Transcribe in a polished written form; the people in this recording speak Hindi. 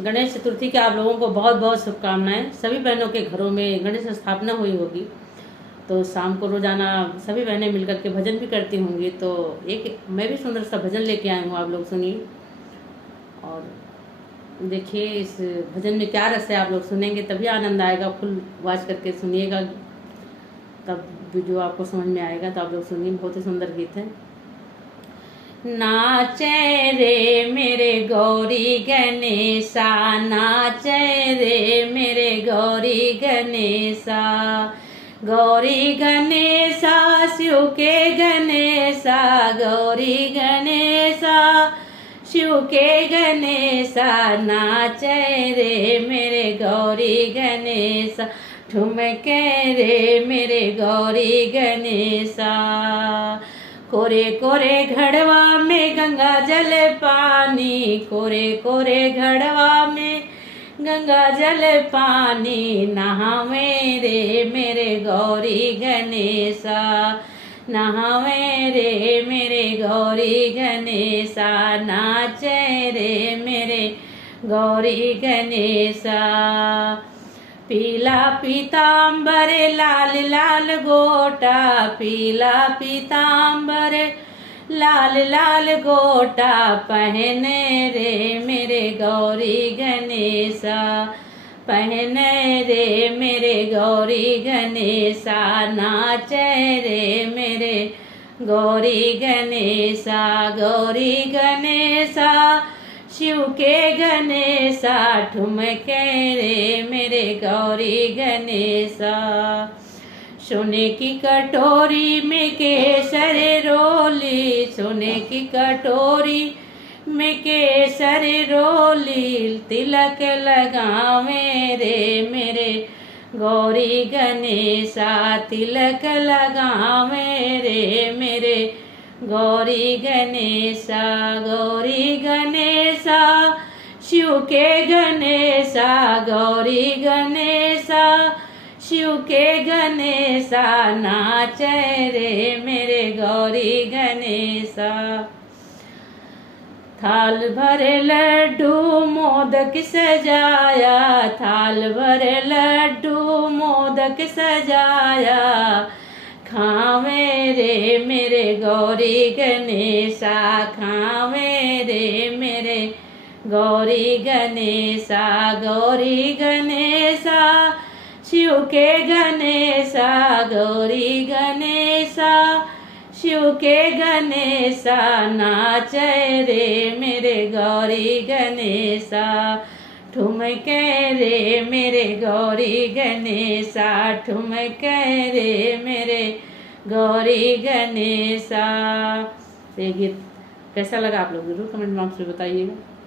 गणेश चतुर्थी की आप लोगों को बहुत बहुत शुभकामनाएं। सभी बहनों के घरों में गणेश स्थापना हुई होगी, तो शाम को रोजाना सभी बहनें मिलकर के भजन भी करती होंगी। तो एक मैं भी सुंदर सा भजन लेके आई हूँ, आप लोग सुनिए और देखिए इस भजन में क्या रस है। आप लोग सुनेंगे तभी आनंद आएगा, फुल आवाज करके सुनिएगा तब वीडियो आपको समझ में आएगा। तो आप लोग सुनिए, बहुत ही सुंदर गीत है। नाचे रे मेरे गौरी गणेशा, नाचे रे मेरे गौरी गणेशा, गौरी गणेशा शिव के गणेशा, गौरी गणेशा शिव के गणेशा, नाचे रे मेरे गौरी गणेशा, ठुमके रे मेरे गौरी गणेशा। कोरे कोरे घड़वा में गंगा जल पानी, कोरे कोरे घड़वा में गंगा जल पानी, नहावे रे मेरे गौरी गणेशा, नहावे रे मेरे गौरी गणेशा, नाचे रे मेरे गौरी गणेशा। पीला पीताम्बर लाल लाल गोटा, पीला पीताम्बर लाल लाल गोटा, पहने रे मेरे गौरी गणेशा, पहने रे मेरे गौरी गणेशा, नाचे रे मेरे गौरी गणेशा, गौरी गणेशा शिव के गणेशा, ठुमके रे मेरे गौरी गणेशा। सोने की कटोरी में केसर रोली, सोने की कटोरी में केसर रोली, तिलक लगावे रे मेरे गौरी गणेशा, तिलक लगावे रे मेरे गौरी गणेशा, गौरी गणेशा शिव के गणेशा, गौरी गणेशा शिव के गणेशा, नाचे रे मेरे गौरी गणेशा। थाल भरे लड्डू मोदक सजाया, थाल भरे लड्डू मोदक सजाया, खावे रे मेरे गौरी गणेशा, खावे रे मेरे गौरी गणेशा, गौरी गणेशा शिव के गणेशा, गौरी गणेशा शिव के गणेशा, नाचे रे मेरे गौरी गणेशा, ठुमके रे मेरे गौरी गणेशा, ठुमके रे मेरे गौरी गणेशा। ये गीत कैसा लगा आप लोग जरूर कमेंट बॉक्स में बताइएगा।